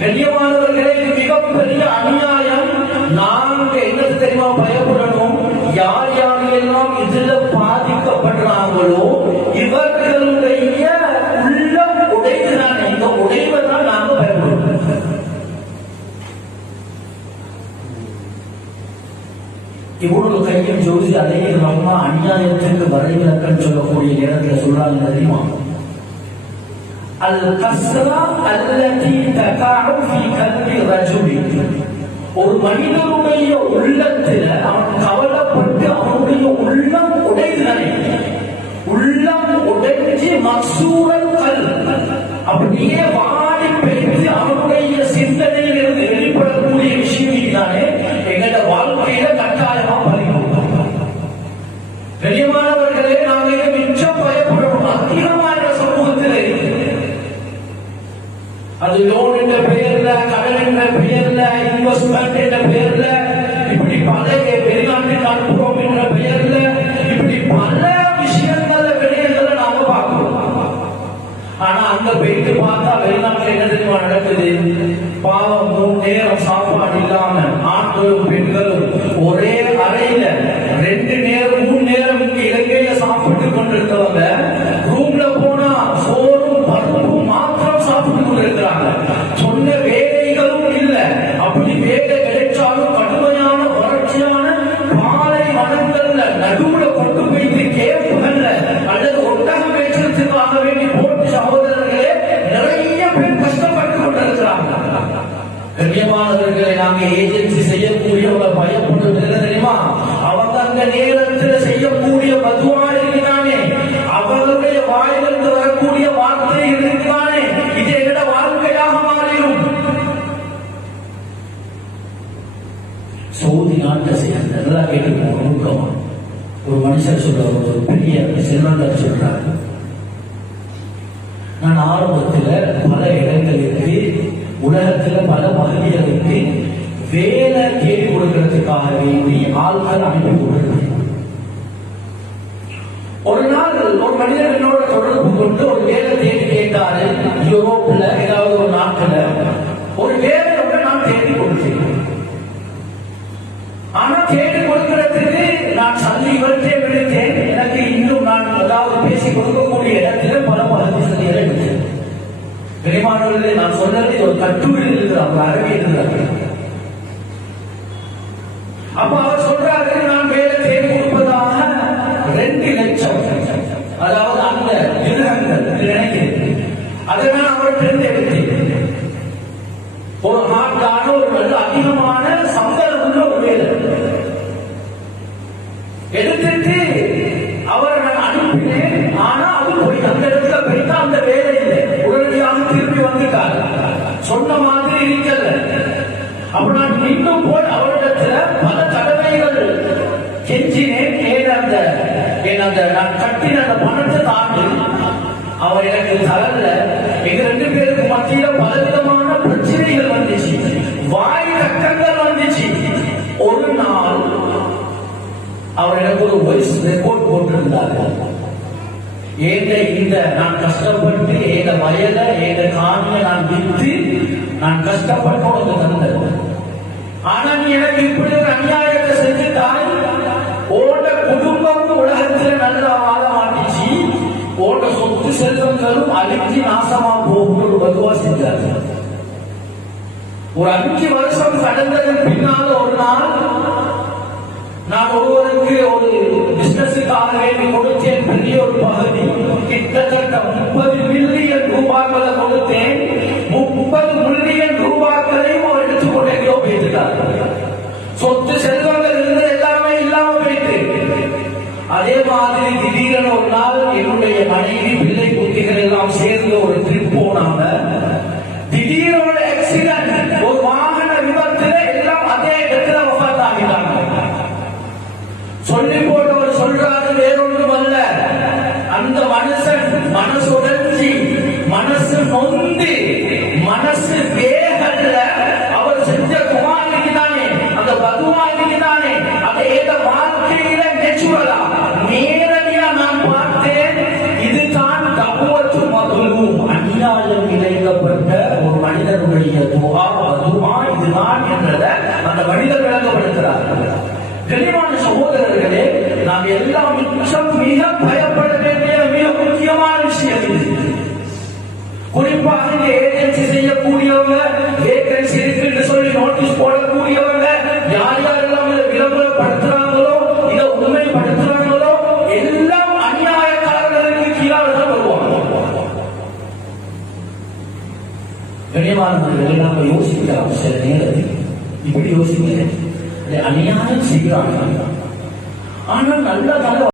கண்ணியமானவர்களே, இது மிகப்பெரிய அநியாயம். நாங்க என்ன தெரியுமா பயப்படணும்? யார் யாரெல்லாம் இதுல பாதிக்கப்படுறாங்களோ இவர்களுடைய உள்ளம் உடைந்துதான். இந்த உடைவதான் நாங்க பயப்படணும். இவ்வளவு கையும் ஜோதி அலைய ரஹ்மா அநியாயத்திற்கு வரைவிலக்கண் சொல்லக்கூடிய நேரத்தில் சொல்றாங்க தெரியுமா? அல் கஸ்ரா அல்லதி தகாஉ ஃபீ கல்பி ரஜுலி. ஒரு மனிதனுடைய உள்ளத்தில் அவன் கவலைப்பட்டு அவனுடைய உள்ளம் உடைந்தனை, உள்ளம் உடைஞ்சு மக்சூரல் கல் அப்படியே வாடி பெய்து அவனுடைய சிந்தனையிலிருந்து வெளிப்படக்கூடிய விஷயம் தானே எங்களோட வாழ்க்கையில கட்டாயமா பறிக்கும். கண்ணியமானவர்களே, நாங்கள் இதை மிச்சம் பயப்படணும். அதிகமான சமூகத்தில் அது லோன் என்ற பெயர்ல, கடன் என்ற பெயர்ல, இன்வெஸ்ட்மெண்ட் என்ற பெயர்ல, இப்படி பல வெளிநாட்டுக்கு அனுப்புறோம் என்ற பெயர்ல, இப்படி பல விஷயங்கள விடயங்களை நாம பார்க்கிறோம். ஆனா அங்க போயிட்டு பார்த்தா வெளிநாட்டுல என்ன தெரியுமா நடக்குது? பாவம் 3 நேரம் சாப்பாடு இல்லாம ஆண்களும் பெண்களும் ஒரே அறையில 2 நேரம் 3 நேரம் இலங்கையில சாப்பிட்டு கொண்டிருந்தவங்க ரூம்ல போனா சோறும் பருப்பும் மாத்திரம் சாப்பிட்டு கொண்டிருக்கிறாங்க. சொன்ன வேலைகளும் இல்ல. அப்படி வேலை கிடைச்சாலும் கடுமையான வறட்சியான பாலை வனங்கள்ல நடுவுல கொண்டு போயிட்டு கேப்புகள்ல அல்லது ஒட்டகம் பேசுறதுக்காக வேண்டி போட்டு சகோதரர்களே நிறைய பேர் கஷ்டப்பட்டு கொண்டிருக்கிறாங்க. கண்ணியமானவர்களை நாங்க ஏஜென்சி செய்யக்கூடியவங்க பயப்படுவது என்ன தெரியுமா? அவங்க அந்த நேரத்தில் செய்யக்கூடிய பதுவா இருக்கிறானே, அவர்களுடைய வாயிலிருந்து வரக்கூடிய வார்த்தை இருக்கிறானே, இது எங்களோட வாழ்க்கையாக மாறிடும். சவுதி நாட்டை சேர்ந்த நல்லா கேட்டு ஒரு மனுஷர் சொல்ற, ஒரு பெரிய செல்வந்தர் சொல்றாரு, நான் ஆரம்பத்தில் பல இடங்களுக்கு உலகத்துல பல பகுதிகளுக்கு வேலை தேடி கொடுக்கிறதுக்காக வேண்டி ஆட்கள் அனுப்பி கொடுக்கிறேன். ஒரு நாள் ஒரு மனிதர் என்னோட தொடர்பு கொண்டு ஒரு வேலை தேடி கேட்டாரு. யூரோப்ல ஏதாவது ஒரு நாட்டுல ஒரு வேலையோட நான் தேடி கொடுத்தேன். ஆனா தேடி கொடுக்கிறதுக்கு நான் சந்தி இவற்றை விடுத்தேன். எனக்கு இன்னும் நான் அதாவது பேசி கொடுக்கக்கூடிய இடத்துல பல பகுதி சந்திகளை எடுத்தேன். பெருமானவர்களே, நான் சொன்னது ஒரு கட்டுரை எழுதுறாங்க, அரபி எழுதுறாங்க. அப்ப அவர் சொல்றாரு, நான் வேலை தேடி கொடுப்பதாக 2 லட்சம், அதாவது அந்த நிறுவனங்கள் நினைக்கிறேன். அதை நான் அவர்கிட்ட எடுத்தேன். ஒரு ஹார்டான ஒரு அதிகமான சம்பளம் உள்ள ஒரு வேலை எடுத்துட்டு அவரை நான் அனுப்பினேன். ஆனா அது போய் அந்த இடத்துல போயிட்டா அந்த வேலை இல்லை, உடனடியாக திரும்பி வந்துட்டார். சொன்ன மாதிரி இருக்கல. அப்ப நான் இன்னும் போய் அவரிடத்துல பல தடவைகள் கெஞ்சினேன். நான் கட்டின அந்த பணத்தை தாண்டி அவர் எனக்கு தரல. எங்க 2 பேருக்கு மத்தியில பலவிதமான பிரச்சனைகள் வந்துச்சு, வாய் கட்டங்கள் வந்துச்சு. ஒரு நாள் அவர் எனக்கு ஒரு வாய்ஸ் ரெக்கார்ட் போட்டிருந்தார்கள். இந்த நான் கஷ்டப்பட்டு எங்க வயலை எங்க காணியை நான் விற்று நான் கஷ்டப்பட்டு உனக்கு தந்தது. ஆனா நீ எனக்கு இப்படி ஒரு அநியாயத்தை செஞ்சுட்டாய். ஓட குடும்பம் உலகத்தில் நல்லா வாழ மாட்டிச்சு, ஓட சொத்து செல்வங்களும் அழிஞ்சு நாசமா போகும் ஒரு பதுவா செஞ்சார்கள். ஒரு 5 வருஷம் கடந்ததன் பின்னால் ஒரு நாள் நான் ஒருவருக்கு ஒரு பிசினஸுக்காக வேண்டி கொடுத்தேன். பெரிய ஒரு பகுதி, கிட்டத்தட்ட 30 மில்லியன் ரூபாய்களை கொடுத்தேன். 30 மில்லியன் ரூபாய்களையும் அவர் எடுத்துக்கொண்டே போயிட்டார். சொத்து செல்வங்கள் இருந்து எல்லாமே இல்லாம போயிட்டு. அதே மாதிரி திடீரென ஒரு நாள் என்னுடைய மனைவி பிள்ளை குட்டிகள் எல்லாம் சேர்ந்து ஒரு ட்ரிப் போனாங்க. திடீரென ஆக்சிடென்ட், ஒரு வாகன விபத்துல எல்லாம் அதே இடத்துல வஃபாத்தாகிட்டாங்க. சொல்லி போட்டவர் சொல்றாரு, வேறொன்றும் அல்ல, அந்த மனுஷன் மனசு உடைஞ்சி மனசு நொந்து மனசு வேகல்ல அவர் செஞ்ச குமாரிக்கு தானே, அந்த பதுவானிக்கு தான் கண்ணியமானவர்களை நாம யோசிக்கலாம். சில நேரத்தில் இப்படி யோசிக்கிறேன், அநியாயம் செய்கிறாங்க, ஆனால் நல்ல